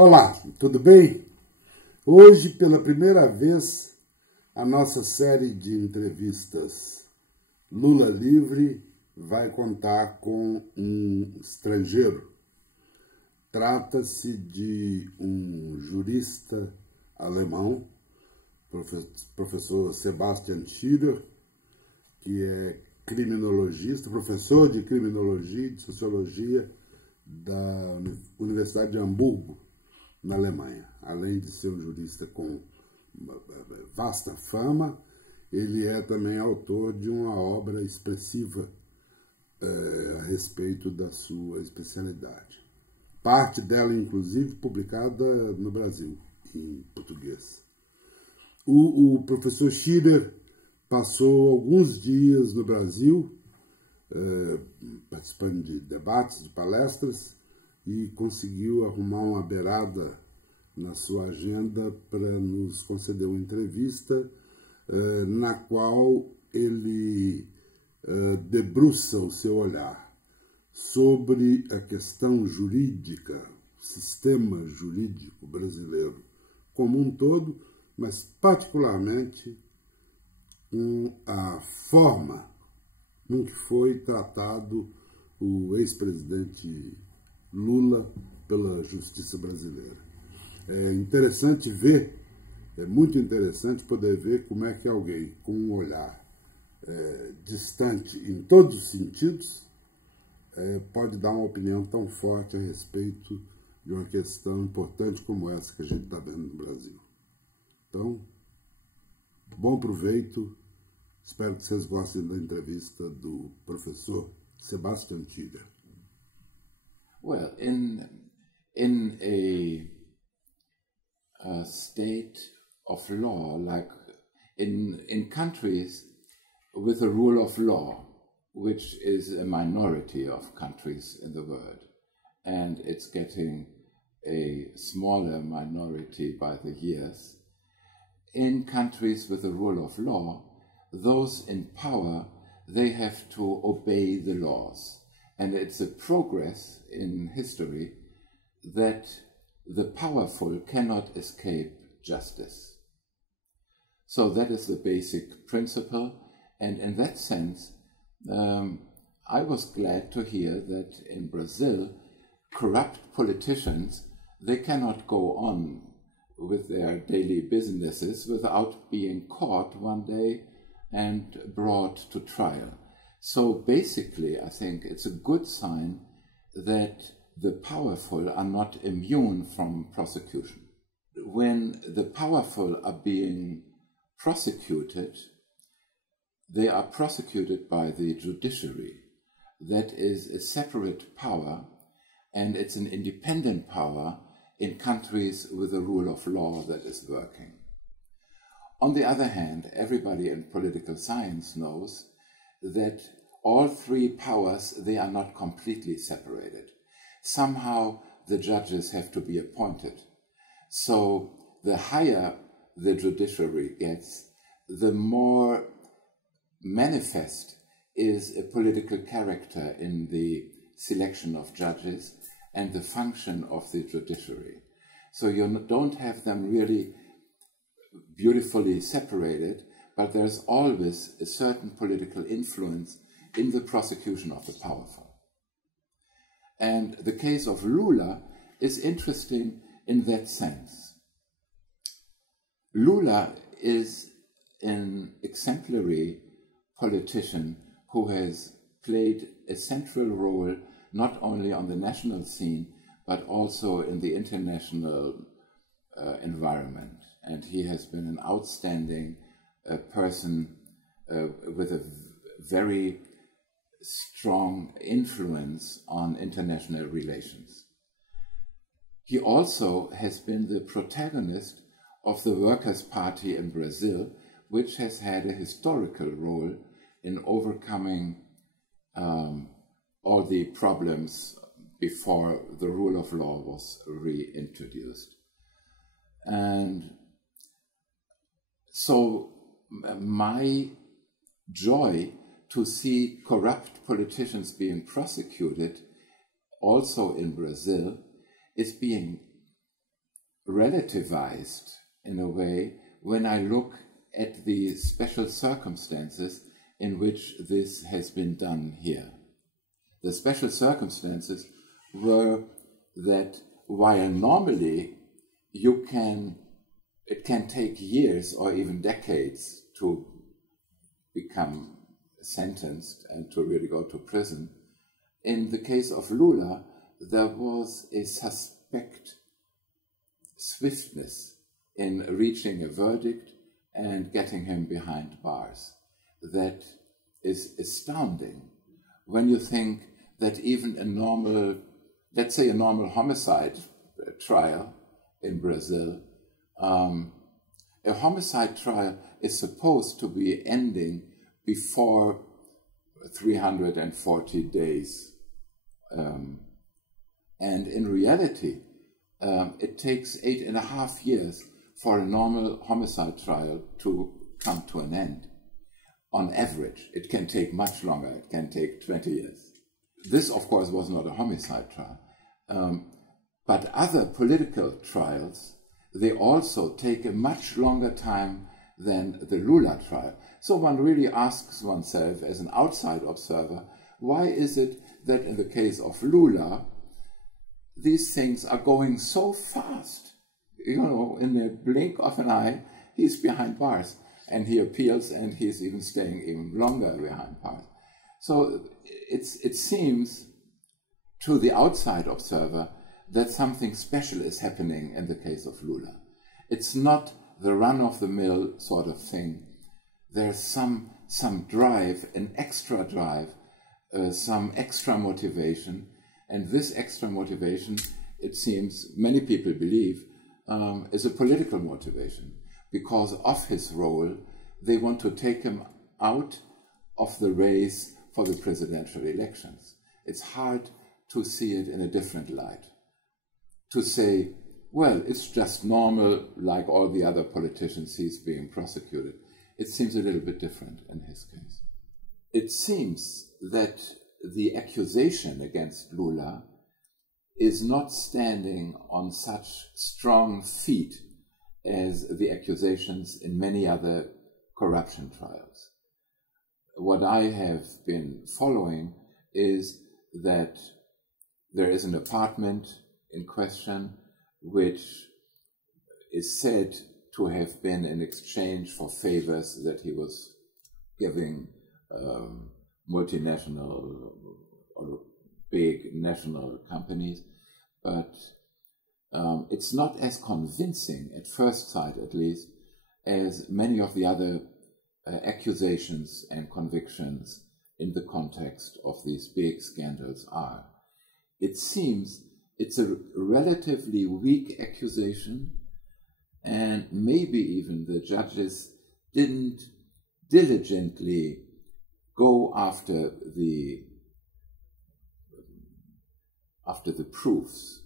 Olá, tudo bem? Hoje, pela primeira vez, a nossa série de entrevistas LulaLivre vai contar com um estrangeiro. Trata-se de um jurista alemão, professor Sebastian Scheerer, que é criminologista, professor de criminologia e de sociologia da Universidade de Hamburgo, na Alemanha. Além de ser um jurista com vasta fama, ele é também autor de uma obra expressiva a respeito da sua especialidade. Parte dela, inclusive, publicada no Brasil, em português. O professor Scheerer passou alguns dias no Brasil, participando de debates, de palestras, e conseguiu arrumar uma beirada na sua agenda para nos conceder uma entrevista na qual ele debruça o seu olhar sobre a questão jurídica, o sistema jurídico brasileiro como um todo, mas particularmente com a forma com que foi tratado o ex-presidente Lula pela justiça brasileira. É interessante ver, é muito interessante poder ver como é que alguém com um olhar distante em todos os sentidos pode dar uma opinião tão forte a respeito de uma questão importante como essa que a gente está vendo no Brasil. Então, bom proveito. Espero que vocês gostem da entrevista do professor Sebastian Scheerer. Well, in a state of law, like in countries with a rule of law, which is a minority of countries in the world, and it's getting a smaller minority by the years, in countries with a rule of law, those in power, they have to obey the laws. And it's a progress in history that the powerful cannot escape justice. So that is the basic principle. And in that sense, I was glad to hear that in Brazil, corrupt politicians, they cannot go on with their daily businesses without being caught one day and brought to trial. So basically, I think it's a good sign that the powerful are not immune from prosecution. When the powerful are being prosecuted, they are prosecuted by the judiciary. That is a separate power, and it's an independent power in countries with a rule of law that is working. On the other hand, everybody in political science knows that all three powers, they are not completely separated. Somehow the judges have to be appointed. So the higher the judiciary gets, the more manifest is a political character in the selection of judges and the function of the judiciary. So you don't have them really beautifully separated, but there's always a certain political influence in the prosecution of the powerful. And the case of Lula is interesting in that sense. Lula is an exemplary politician who has played a central role not only on the national scene, but also in the international environment. And he has been an outstanding person with a very strong influence on international relations. He also has been the protagonist of the Workers' Party in Brazil, which has had a historical role in overcoming all the problems before the rule of law was reintroduced. And so my joy to see corrupt politicians being prosecuted also in Brazil is being relativized in a way when I look at the special circumstances in which this has been done here. The special circumstances were that while normally it can take years or even decades to become sentenced and to really go to prison, in the case of Lula, there was a suspect swiftness in reaching a verdict and getting him behind bars. That is astounding when you think that even a normal, let's say a normal homicide trial in Brazil, a homicide trial is supposed to be ending before 340 days. And in reality, it takes 8.5 years for a normal homicide trial to come to an end. On average, it can take much longer. It can take 20 years. This, of course, was not a homicide trial. But other political trials, they also take a much longer time than the Lula trial. So one really asks oneself, as an outside observer, why is it that in the case of Lula, these things are going so fast? You know, in the blink of an eye, he's behind bars, and he appeals, and he's even staying even longer behind bars. So it seems to the outside observer that something special is happening in the case of Lula. It's not the run-of-the-mill sort of thing. There's some drive, an extra drive, some extra motivation, and this extra motivation, it seems, many people believe, is a political motivation. Because of his role, they want to take him out of the race for the presidential elections. It's hard to see it in a different light. To say, well, it's just normal, like all the other politicians, he's being prosecuted. It seems a little bit different in his case. It seems that the accusation against Lula is not standing on such strong feet as the accusations in many other corruption trials. What I have been following is that there is an apartment in question which is said to have been in exchange for favors that he was giving multinational or big national companies, but it's not as convincing, at first sight at least, as many of the other accusations and convictions in the context of these big scandals are. It seems it's a relatively weak accusation, and maybe even the judges didn't diligently go after the proofs.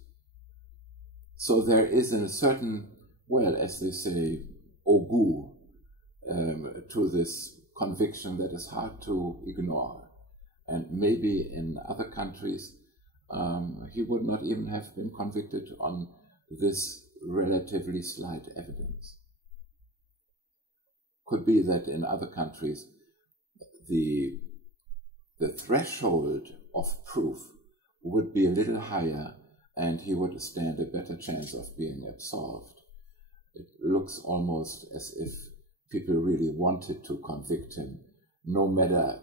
So there is a certain, well, as they say, au goût to this conviction that is hard to ignore. And maybe in other countries, he would not even have been convicted on this relatively slight evidence. Could be that in other countries, the threshold of proof would be a little higher and he would stand a better chance of being absolved. It looks almost as if people really wanted to convict him, no matter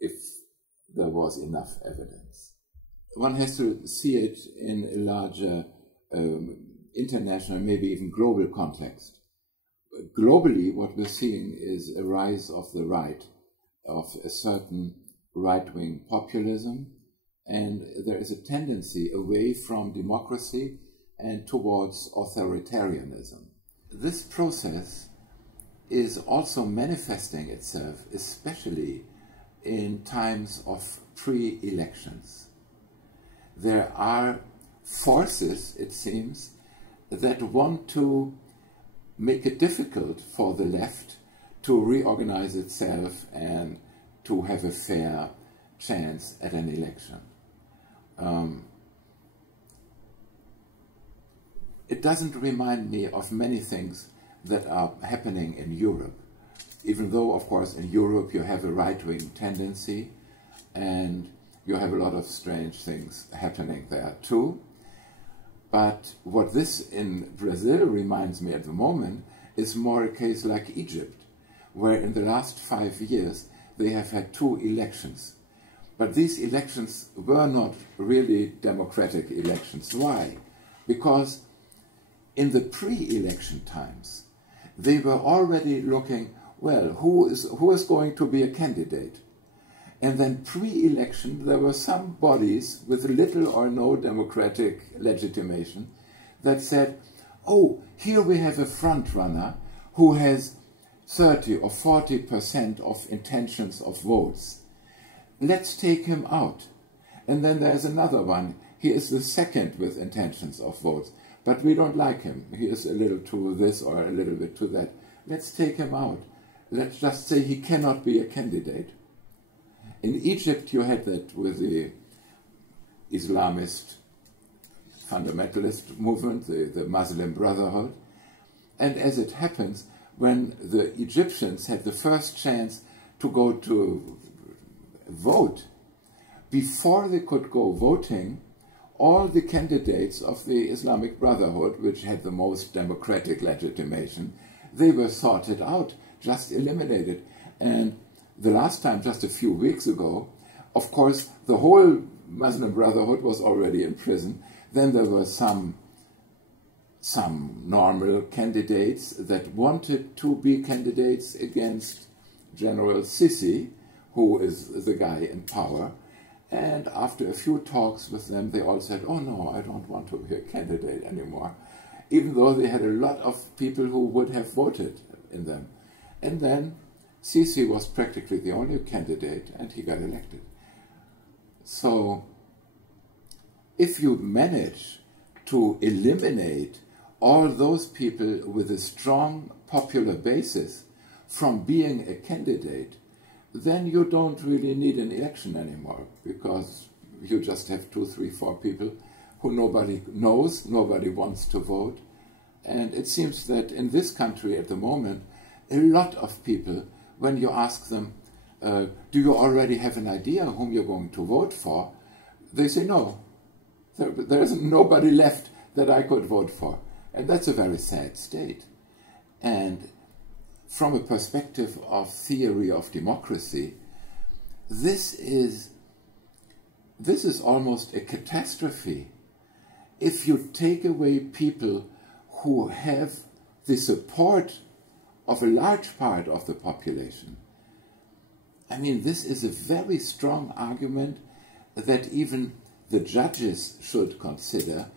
if there was enough evidence. One has to see it in a larger international, maybe even global context. Globally, what we're seeing is a rise of the right, of a certain right-wing populism, and there is a tendency away from democracy and towards authoritarianism. This process is also manifesting itself, especially in times of pre-elections. There are forces, it seems, that want to make it difficult for the left to reorganize itself and to have a fair chance at an election. it doesn't remind me of many things that are happening in Europe. Even though, of course, in Europe you have a right-wing tendency and you have a lot of strange things happening there too. But what this in Brazil reminds me at the moment is more a case like Egypt, where in the last 5 years they have had 2 elections. But these elections were not really democratic elections. Why? Because in the pre-election times, they were already looking, well, who is going to be a candidate? And then pre-election, there were some bodies with little or no democratic legitimation that said, oh, here we have a front runner who has 30 or 40% of intentions of votes. Let's take him out. And then there's another one. He is the second with intentions of votes, but we don't like him. He is a little to this or a little bit to that. Let's take him out. Let's just say he cannot be a candidate. In Egypt, you had that with the Islamist fundamentalist movement, the Muslim Brotherhood. And as it happens, when the Egyptians had the first chance to go to vote, before they could go voting, all the candidates of the Islamic Brotherhood, which had the most democratic legitimation, they were sorted out, just eliminated. And the last time, just a few weeks ago, of course, the whole Muslim Brotherhood was already in prison. Then there were some normal candidates that wanted to be candidates against General Sisi, who is the guy in power. And after a few talks with them, they all said, oh no, I don't want to be a candidate anymore, even though they had a lot of people who would have voted in them. And then Sisi was practically the only candidate, and he got elected. So if you manage to eliminate all those people with a strong popular basis from being a candidate, then you don't really need an election anymore, because you just have 2, 3, 4 people who nobody knows, nobody wants to vote. And it seems that in this country at the moment, a lot of people, when you ask them, do you already have an idea whom you're going to vote for? They say, no, there isn't nobody left that I could vote for. And that's a very sad state. And from a perspective of theory of democracy, this is almost a catastrophe. If you take away people who have the support of a large part of the population, I mean, this is a very strong argument that even the judges should consider.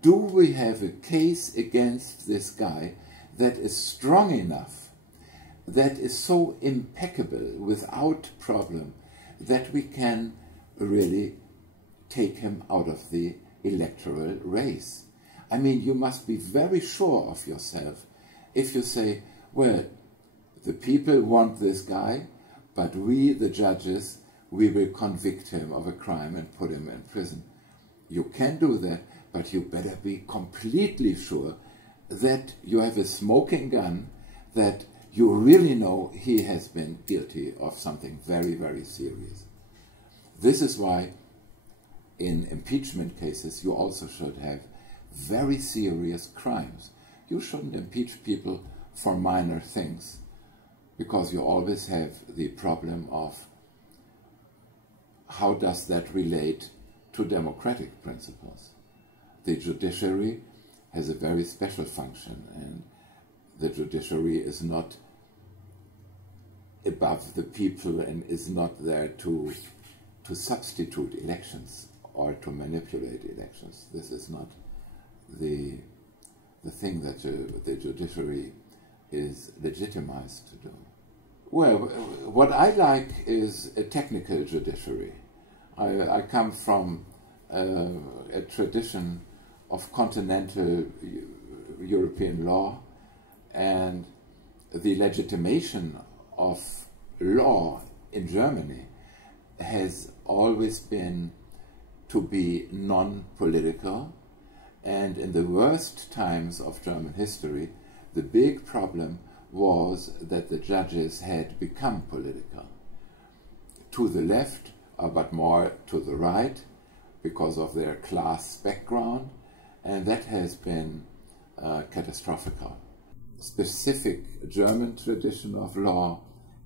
Do we have a case against this guy that is strong enough, that is so impeccable, without problem, that we can really take him out of the electoral race? I mean, you must be very sure of yourself if you say, well, the people want this guy, but we, the judges, we will convict him of a crime and put him in prison. You can do that, but you better be completely sure that you have a smoking gun, that you really know he has been guilty of something very, very serious. This is why in impeachment cases you also should have very serious crimes. You shouldn't impeach people for minor things, because you always have the problem of how does that relate to democratic principles. The judiciary has a very special function, and the judiciary is not above the people and is not there to substitute elections or to manipulate elections. This is not the thing that the judiciary is legitimized to do. Well, what I like is a technical judiciary. I come from a tradition of continental European law, and the legitimation of law in Germany has always been to be non-political And in the worst times of German history, the big problem was that the judges had become political. To the left, but more to the right, because of their class background, and that has been catastrophical. Specific German tradition of law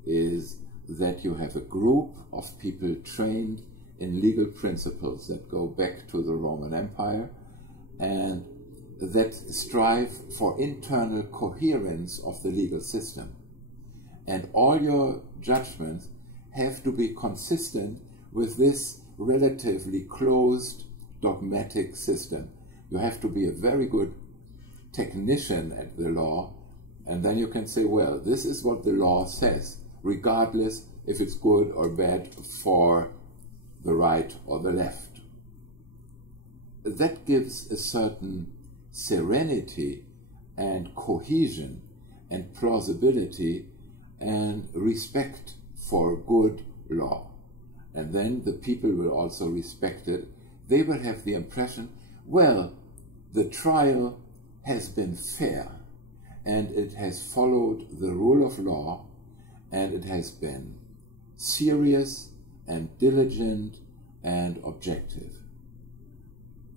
is that you have a group of people trained in legal principles that go back to the Roman Empire and that strive for internal coherence of the legal system. And all your judgments have to be consistent with this relatively closed dogmatic system. You have to be a very good technician at the law, and then you can say, well, this is what the law says, regardless if it's good or bad for the right or the left. That gives a certain serenity and cohesion and plausibility and respect for good law. And then the people will also respect it. They will have the impression, well, the trial has been fair and it has followed the rule of law and it has been serious and diligent and objective.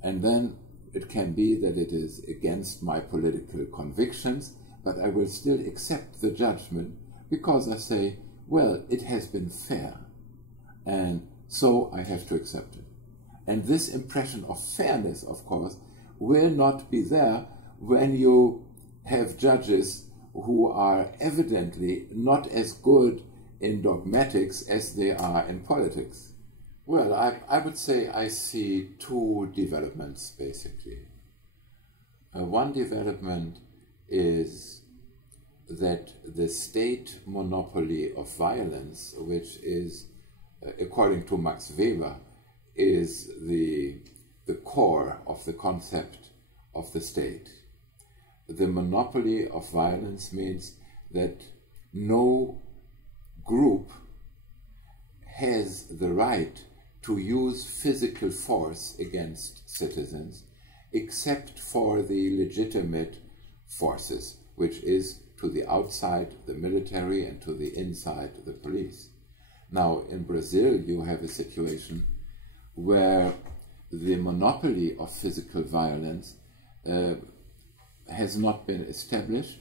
And then it can be that it is against my political convictions, but I will still accept the judgment because I say, well, it has been fair, and so I have to accept it. And this impression of fairness, of course, will not be there when you have judges who are evidently not as good in dogmatics as they are in politics. Well, I would say I see two developments, basically. One development is that the state monopoly of violence, which is, according to Max Weber, is the core of the concept of the state. The monopoly of violence means that no group has the right to use physical force against citizens except for the legitimate forces, which is to the outside the military and to the inside the police. Now, in Brazil, you have a situation where the monopoly of physical violence has not been established,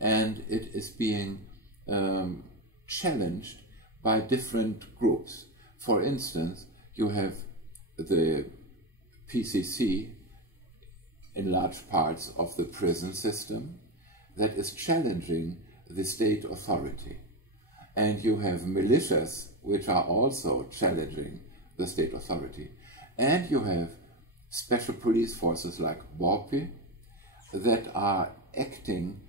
and it is being challenged by different groups. For instance, you have the PCC in large parts of the prison system that is challenging the state authority. And you have militias which are also challenging the state authority. And you have special police forces like BOPE that are acting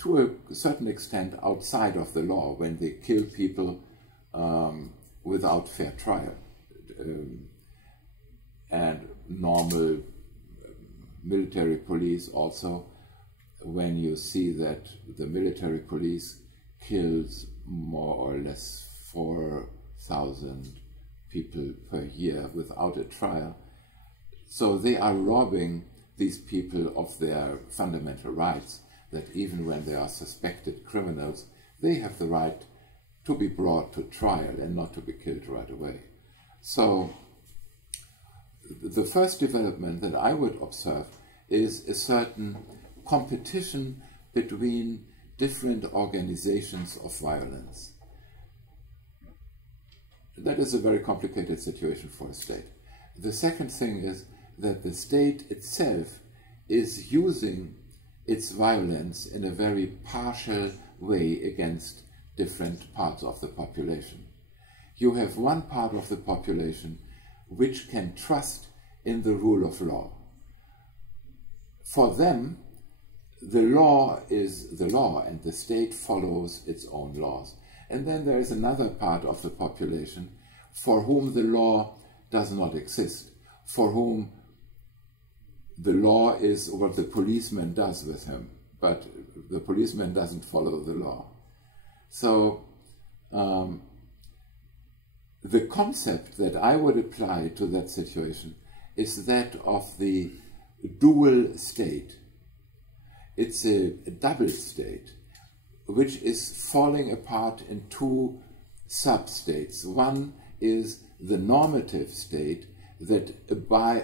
to a certain extent outside of the law when they kill people without fair trial. And normal military police also, when you see that the military police kills more or less 4,000 people per year without a trial, so they are robbing these people of their fundamental rights, that even when they are suspected criminals, they have the right to be brought to trial and not to be killed right away. So the first development that I would observe is a certain competition between different organizations of violence. That is a very complicated situation for a state. The second thing is that the state itself is using its violence in a very partial way against different parts of the population. You have one part of the population which can trust in the rule of law. For them, the law is the law and the state follows its own laws. And then there is another part of the population for whom the law does not exist, for whom the law is what the policeman does with him, but the policeman doesn't follow the law. So the concept that I would apply to that situation is that of the dual state. It's a double state, which is falling apart in two sub-states. One is the normative state that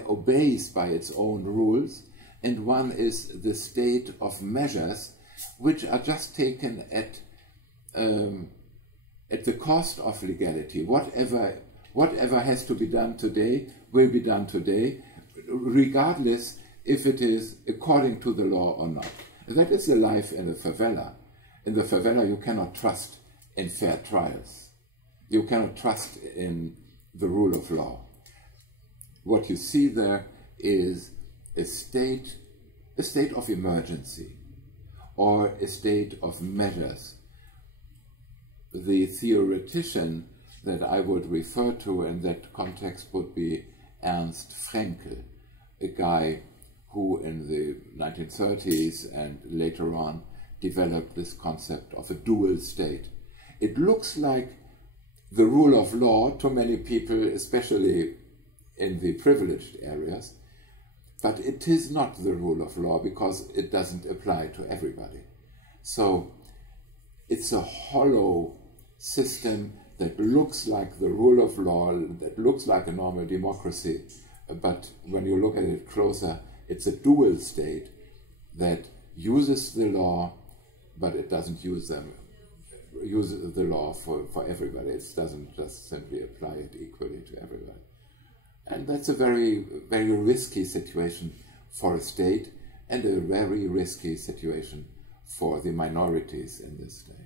obeys by its own rules, and one is the state of measures which are just taken at the cost of legality. Whatever has to be done today will be done today, regardless if it is according to the law or not. That is the life in the favela. In the favela, you cannot trust in fair trials. You cannot trust in the rule of law. What you see there is a state of emergency or a state of measures. The theoretician that I would refer to in that context would be Ernst Fraenkel, a guy who in the 1930s and later on developed this concept of a dual state. It looks like the rule of law to many people, especially in the privileged areas, but it is not the rule of law because it doesn't apply to everybody. So it's a hollow system that looks like the rule of law, that looks like a normal democracy, but when you look at it closer, it's a dual state that uses the law, but it doesn't use the law for everybody. It doesn't just simply apply it equally to everybody. And that's a very, very risky situation for a state and a very risky situation for the minorities in this state.